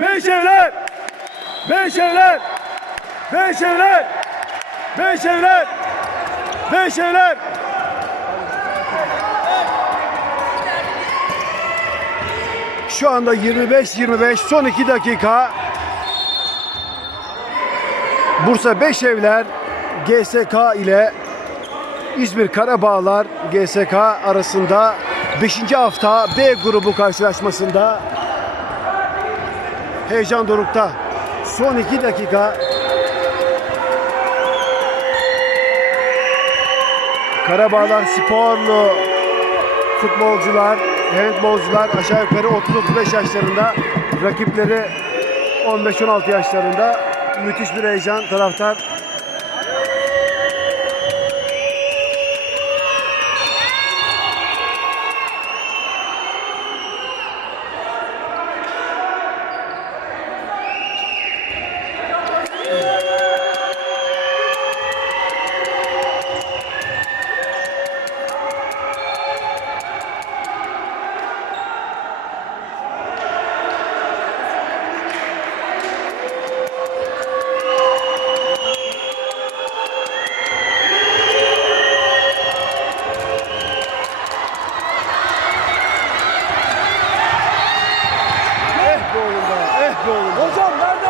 Beş evler. Beş evler. Beş evler. Beş evler. Beş evler. Şu anda 25-25 son 2 dakika. Bursa Beşevler GSK ile İzmir Karabağlar GSK arasında 5. hafta B grubu karşılaşmasında heyecan dorukta. Son 2 dakika Karabağlar sporlu futbolcular, handbolcular aşağı yukarı 30-35 yaşlarında. Rakipleri 15-16 yaşlarında. Müthiş bir heyecan taraftar. Son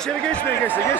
İçeri geçmeyin geçse geç.